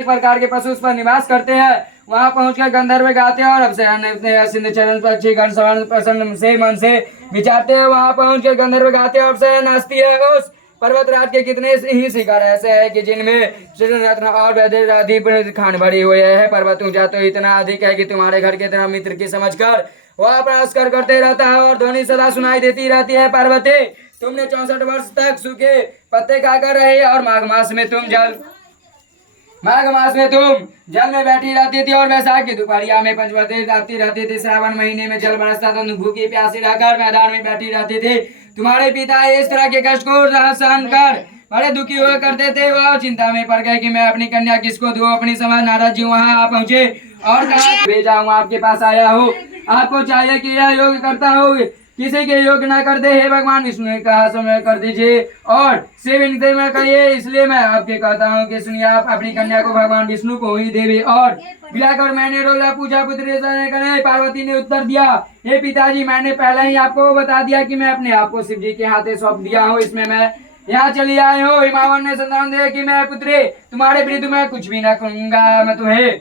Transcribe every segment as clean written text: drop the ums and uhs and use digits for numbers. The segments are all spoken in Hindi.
एक प्रकार के पशु उस पर निवास करते हैं। वहां पहुंचकर गंधर्व गाते हैं और अपने चरण पक्षी गण सवन प्रसन्न से मन से विचारते हैं। वहां पहुंचकर गंधर्व गाते हैं और अप्सरा नाचती है। उस पर्वतराज के कितने ही शिखर ऐसे है कि जिनमें रत्न और वैद्य खान भरी हुई है। पर्वत ऊंचा तो इतना अधिक है कि तुम्हारे घर के तरह मित्र की समझकर वह प्रयास करते रहता है और ध्वनि सदा सुनाई देती रहती है। पार्वती, तुमने 64 वर्ष तक सूखे पत्ते खाकर रहे और माघ मास में तुम जल में बैठी रहती थी और वैशाख की दोपहरिया में पंचवटी रहती थी। श्रावण महीने में जल बरसता तो भूखी प्यासी रहकर मैदान में बैठी रहती थी। तुम्हारे पिता इस तरह के कष्ट को सहन कर बड़े दुखी हुआ करते थे। वह चिंता में पड़ गए कि मैं अपनी कन्या किसको दूं। अपनी समझ नारद जी वहां आ पहुंचे और कहा, भेजा हूँ आपके पास आया हूँ। आपको चाहिए कि यह योग करता हो, किसी के योग न कर दे। हे भगवान विष्णु ने कहा, समय कर दीजिए और से विनती में कहिए। इसलिए मैं आपके कहता हूँ कि सुनिए, आप अपनी कन्या को भगवान विष्णु को ही देवी और मिलाकर मैंने रोजा पूजा पुत्र करे। पार्वती ने उत्तर दिया, हे पिताजी, मैंने पहले ही आपको बता दिया कि मैं अपने आप को शिव जी के हाथे सौंप दिया हूँ। इसमें मैं यहाँ चली आई हूँ। हिमावन ने संतान दिया कि मैं पुत्री तुम्हारे विरुद्ध में कुछ भी न करूंगा। मैं तुम्हें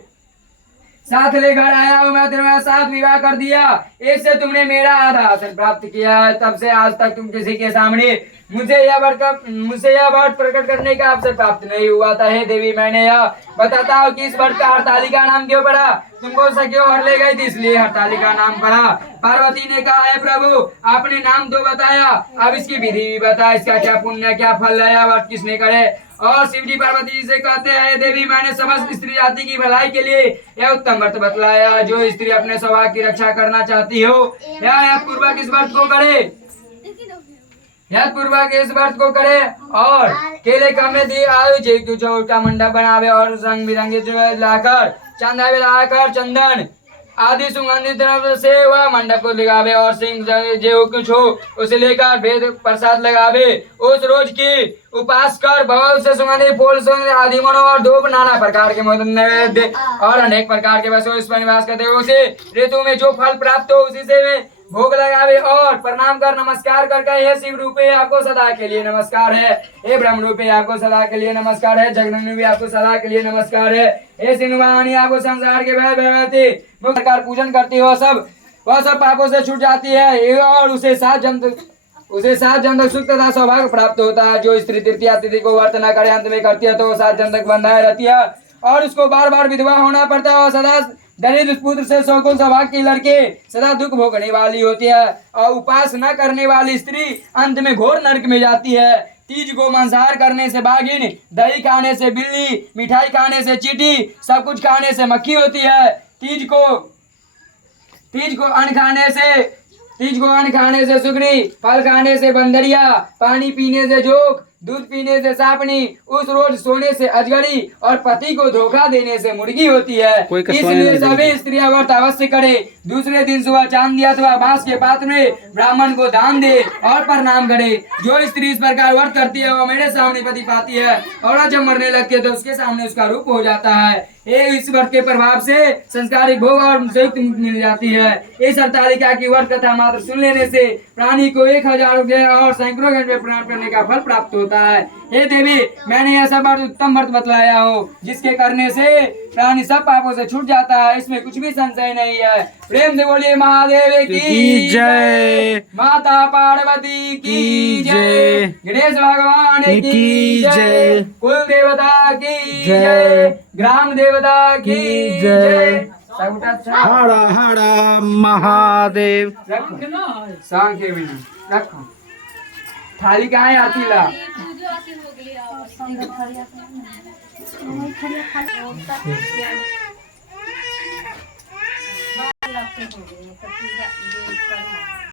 साथ लेकर आया हूँ। मैं तुम्हारे साथ विवाह कर दिया। इससे तुमने मेरा आधा अवसर प्राप्त किया है। तब से आज तक तुम किसी के सामने मुझे यह व्रत प्रकट करने का अवसर प्राप्त नहीं हुआ था। हे देवी, मैंने यह बताता हूँ कि इस व्रत का हरतालिका नाम क्यों पड़ा। तुमको सखियों हर ले गई थी, इसलिए हरतालिका नाम पड़ा। पार्वती ने कहा, हे प्रभु, आपने नाम तो बताया, अब इसकी विधि भी बता। इसका क्या पुण्य क्या फल है, व्रत किसने करे। और शिव जी पार्वती जी से कहते हैं, देवी, मैंने समस्त स्त्री जाति की भलाई के लिए यह उत्तम व्रत बतलाया। जो स्त्री अपने स्वभाव की रक्षा करना चाहती हो, यह पूर्वक इस व्रत को करे। पूर्वक इस व्रत को करे और केले कमे दी आयु छोटा मंडप बनावे और रंग बिरंगे लाकर चंदा लाकर चंदन आदि सुगंधित द्रव्य से वह मंडप को लगावे और सिंह जो कुछ हो उसे लेकर वेद प्रसाद लगावे। उस रोज की उपास कर बहुत से सुगंधित फूल आदि मनो और धूप नाना प्रकार के नैवेद्य और अनेक प्रकार के वस्तु इस पर निवास करते हुए उसे ऋतु में जो फल प्राप्त हो उसी से भोग लगावे और प्रणाम कर नमस्कार करके, हे शिव रूपे आपको सदा के लिए नमस्कार है। हे ब्रह्म रूपे आपको सदा के लिए नमस्कार है। जगन्नाथ भी आपको सदा के लिए नमस्कार है। हे सिंहवाणी आपको संसार के भय प्रकार पूजन करती हो वह सब पापों से छूट जाती है और उसे सात जन्म तक सुख तथा सौभाग्य प्राप्त होता है। जो स्त्री तृतीया तिथि को व्रत न करे अंत में करती है तो 7 जन्म तक बंधाए रहती है और उसको बार बार विधवा होना पड़ता है और सदा दरिद्र पुत्र से सौकुल सौभाग्य की लड़के सदा दुख भोगने वाली होती है। और उपास न करने वाली स्त्री अंत में घोर नरक में जाती है। तीज को मांसाहार करने से बाघिन, दही खाने से बिल्ली, मिठाई खाने से चींटी, सब कुछ खाने से मक्खी होती है। तीज को अन्न खाने से सुगरी, फल खाने से बंदरिया, पानी पीने से जोक, दूध पीने से सांपनी, उस रोज सोने से अजगरी और पति को धोखा देने से मुर्गी होती है। इसलिए सभी स्त्रियां व्रत अवश्य करे। दूसरे दिन सुबह चांदी अथवा बांस के पात्र में ब्राह्मण को दान दे और प्रणाम करे। जो स्त्री इस प्रकार व्रत करती है वो मेरे सामने पति पाती है और जब मरने लगती है तो उसके सामने उसका रूप हो जाता है। इस व्रत के प्रभाव से संस्कारिक भोग और संयुक्त मुक्ति मिल जाती है। इस हरतालिका की व्रत कथा मात्र सुन लेने से प्राणी को 1000 रुपये और सैकड़ों घंटे प्रणाम करने का फल प्राप्त होता है। हे देवी, मैंने ऐसा उत्तम व्रत बतलाया हो जिसके करने से प्राणी सब पापों से छूट जाता है। इसमें कुछ भी संशय नहीं है। प्रेम से बोलिए महादेव की जय, माता पार्वती की जय, गणेश भगवान की जय, कुल देवता की जय, ग्राम देवता की जय। हर हर महादेव। सांग के बिना रखो थाली कहाँ है आती ला।